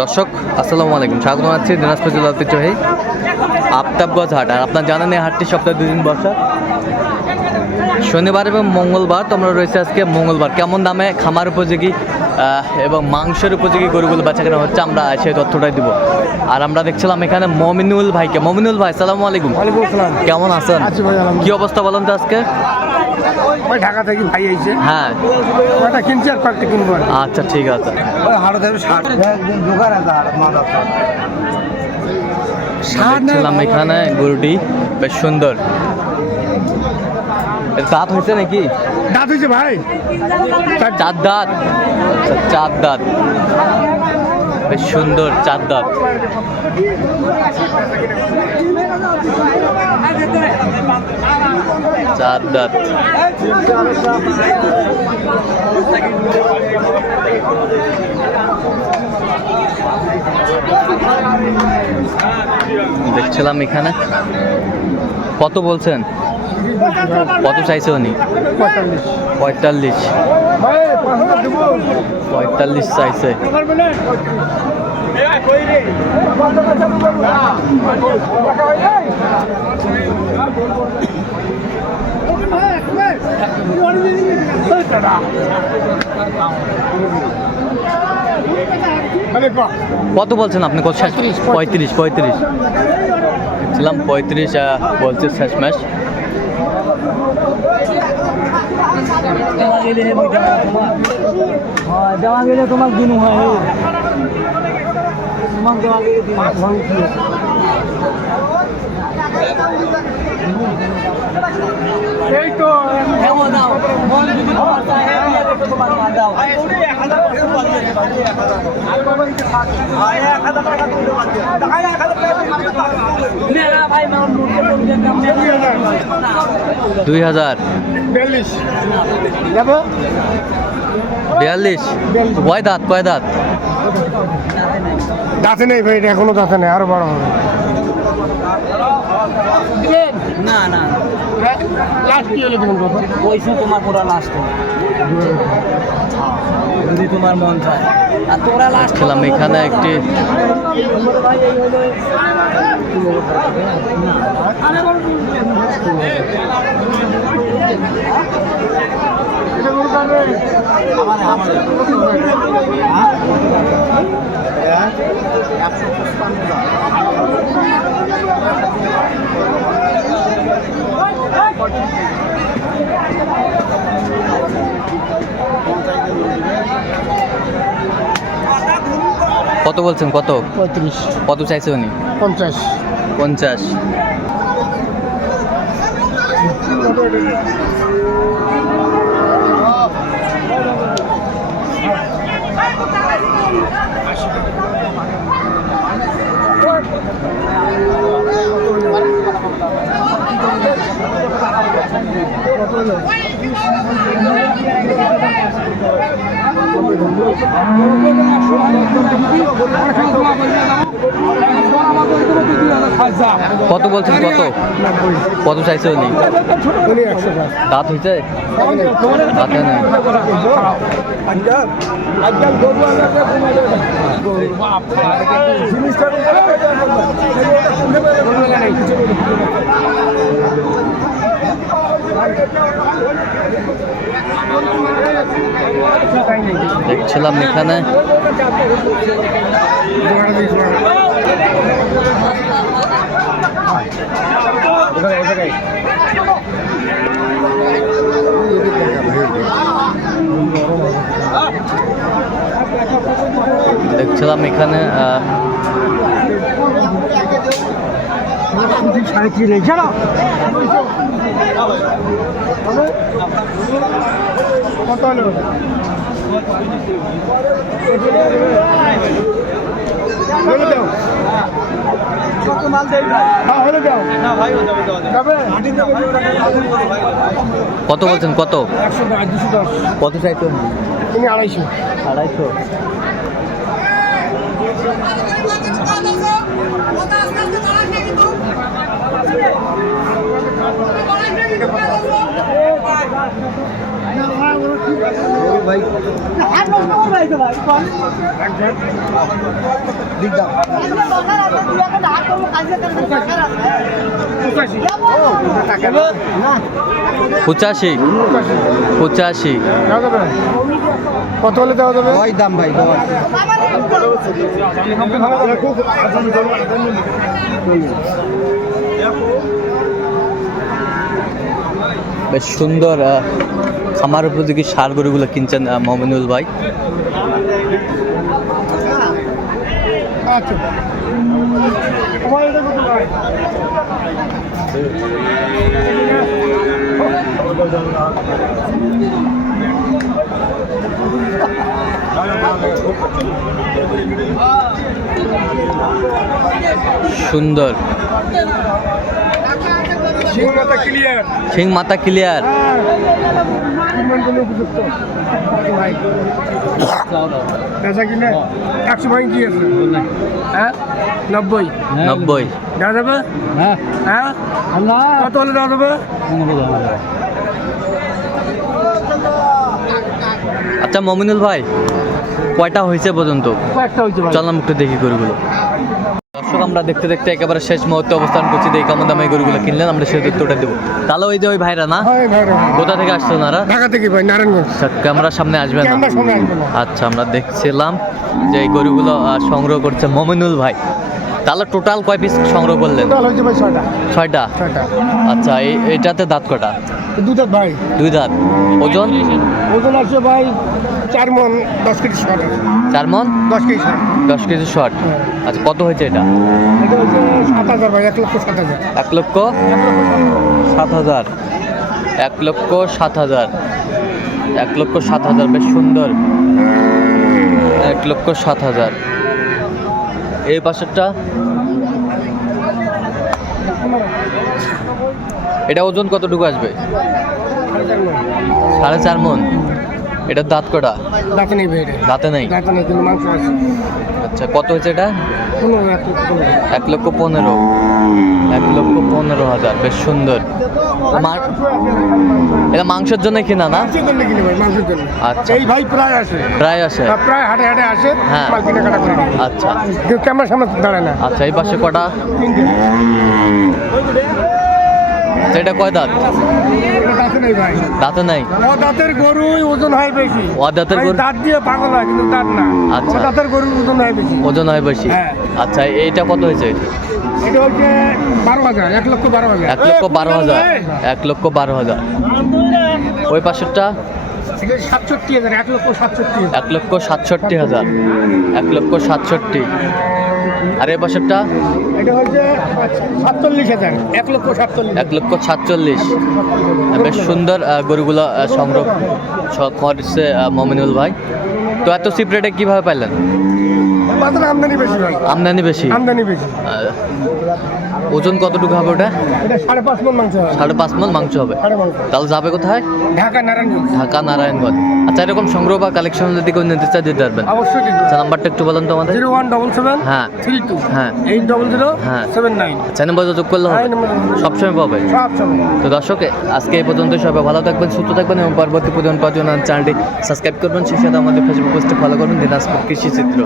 দর্শক আসসালামু আলাইকুম, স্বাগত জানাচ্ছি দিনাজপুর জেলা ঐতিহ্যবাহী আফতাবগঞ্জ হাট। আর আপনার জানেন এই হাটটি সপ্তাহে 2 দিন বসা, শনিবার এবং মঙ্গলবার। তোমরা রয়েছে আজকে মঙ্গলবার। কেমন দামে খামার উপযোগী এবং মাংসের উপযোগী গরুগুলো বেচাকেনা হচ্ছে, আমরা সেই তথ্যটাই দিব। আর আমরা দেখছিলাম এখানে মমিনুল ভাইকে। মমিনুল ভাই আসসালামু আলাইকুম। কেমন আছেন? কি অবস্থা বলেন তো আজকে? ঢাকা থেকে ভাই আইছে। হ্যাঁ, ওটা কিনছি আর কয়েকটা কিনবো। আচ্ছা ঠিক আছে। দেখছিলাম এখানে গরুটি বেশ সুন্দর। দাঁত হয়েছে নাকি? দাঁত হয়েছে ভাই, 4 দাঁত। আচ্ছা 4 দাঁত, বেশ সুন্দর 4 দাঁত। চার দাঁত। দেখছিলাম এখানে কত বলছেন? কত চাইছে উনি? 45 চাইছে। কত বলছেন আপনি? 35 ছিলাম 35 বলছে শেষমেশ। দেওয়া গেলে তোমার দিন হয়, তোমার দেওয়া গেলে দিন এই তো দুই 42। কয় দাঁত? দাঁতে নেই ভাই, এখনো দাঁতে নেই, আরো বড় হবে। না লাস্ট কি হলো তোমার কথা? পয়সা তোমার পুরো লাস্ট, যদি তোমার মন চায়। আর তোরা লাস্ট ছিলাম এখানে একটি কত বলছেন? কত? 35। কত চাইছে উনি? 50। কত বলছেন? কত চাইছে উনি? দাঁত হয়েছে? দাঁতে নেই। দেখছিলাম এখানে কত বলছেন? কত? 110। কত চাইছেন? 250। 250। পঁচাশি পঁচাশি। কত হলে দেওয়া যাবে? ওই দাম ভাই দেওয়া। বেশ সুন্দর খামার উপযোগী সার গরুগুলো কিনছেন মমিনুল ভাই। আচ্ছা সুন্দর সিং মাথা ক্লিয়ার। সিং মাথা ক্লিয়ার। উপযুক্ত ভাই বেচা কিনে 100 ভাই কি আছে? হ্যাঁ 90 90 দেওয়া যাবে? হ্যাঁ হ্যাঁ আল্লাহ কত হলে দেওয়া যাবে? আচ্ছা মমিনুল ভাই কয়টা হয়েছে পর্যন্ত? কয়েকটা হয়েছে ভাই। চললাম একটু দেখি গরুগুলো। দর্শক আমরা দেখতে দেখতে একেবারে শেষ মুহূর্তে অবস্থান করছি। দেখি কেমন দামে এই গরুগুলো কিনলেন আমরা সেই তথ্যটা দেবো। তাহলে ওই যে ওই ভাইরা না হ্যাঁ ভাই কোথা থেকে আসছে ওনারা? ঢাকা থেকে ভাই নারায়ণগঞ্জ। ক্যামেরার সামনে আসবেন না? ক্যামেরার সামনে আসবে না। আচ্ছা আমরা দেখছিলাম যে এই গরুগুলো সংগ্রহ করছে মমিনুল ভাই। তাহলে টোটাল কয় পিস সংগ্রহ করলেন? টোটাল হয়েছে ভাই 6টা। 6টা। 6টা। আচ্ছা এইটাতে দাঁত কটা? দুধ ভাই। 2 দাঁত। ওজন? ওজন আছে ভাই 4 মণ 10 কেজি শর্ট। 4 মণ 10 কেজি শর্ট। 10 KG short. হ্যাঁ। আচ্ছা কত হয়েছে এটা? এটা হচ্ছে 7,000 ভাই, 1,07,000। 1 লক্ষ 7,000। 1 লক্ষ 7,000। 1 লক্ষ 7,000 বেশ সুন্দর। 1 লক্ষ 7,000। এই পাশেরটা এটা ওজন কতটুকু আসবে? 4.5 মণ। এটার দাঁত কটা? দাঁতে নেই ভাই এটা। দাঁতে নেই। দাঁতে নেই কিন্তু মাংস আছে। আচ্ছা কত হয়েছে এটা? 15,000। 1 লক্ষ 15। 1 লক্ষ 15,000 বেশ সুন্দর। এটা মাংসের জন্য কিনা না? মাংসের জন্য কিনে ভাই, মাংসের জন্য। আচ্ছা। এই ভাই প্রায় আসে। প্রায় আসে। প্রায় হাটে হাটে আসে। হ্যাঁ। মাল কেনাকাটা করে। আচ্ছা কেউ ক্যামেরার সামনে দাঁড়ায় না। আচ্ছা এই পাশে কটা? এটা কয় দাঁত? এটা দাঁতে নেই ভাই। দাঁতে নাই। ও দাঁতের গরুই ওজন হয় বেশি। ও দাঁতের ভাই গরু দাঁত দিয়ে পাগল হয় কিন্তু দাঁত না। আচ্ছা। ও দাঁতের গরুর ওজন হয় বেশি। ওজন হয় বেশি। হ্যাঁ। আচ্ছা এইটা কত হয়েছে? এটা হচ্ছে 12,000, 1,12,000। 1 লক্ষ 12,000। 1 লক্ষ 12,000। ওই পাশেরটা? এটা 67,000, 1,67,000। 1 লক্ষ 67,000। 1 লক্ষ 67। আর এই পাশেরটা? এটা হচ্ছে 47,000, 1,47,000। 1 লক্ষ 47। বেশ সুন্দর গরুগুলো সংগ্রহ করছে মমিনুল ভাই। তো এত চিপ রেটে কীভাবে পাইলেন? বাজারে আমদানি বেশি ভাই। আমদানি বেশি। আমদানি বেশি। ওজন কতটুকু হবে ওটা? এটা 5.5 মণ মাংস হবে। 5.5 মণ মাংস হবে। 5.5 তাহলে যাবে কোথায়? ঢাকা নারায়ণগঞ্জ। ঢাকা নারায়ণগঞ্জ। আচ্ছা এরকম সংগ্রহ বা কালেকশন যদি কেউ নিতে চায় দিতে পারবেন? অবশ্যই দিতে আচ্ছা নাম্বারটা একটু বলেন তো আমাদের। 0177 হ্যাঁ 32 হ্যাঁ 800 হ্যাঁ। 79। চ্যানেল বাজার যোগ করলে হবে? এই নম্বরে সবসময় পাবে। সব সময়। তো দর্শক আজকে এই পর্যন্ত সবাই ভালো থাকবেন, সুস্থ থাকবেন এবং পরবর্তী প্রতিদিন পাওয়ার জন্য চ্যানেলটি সাবস্ক্রাইব করবেন। সেই সাথে আমাদের ফেসবুক পেজটি ফলো করবেন দিনাজপুর কৃষি চিত্র।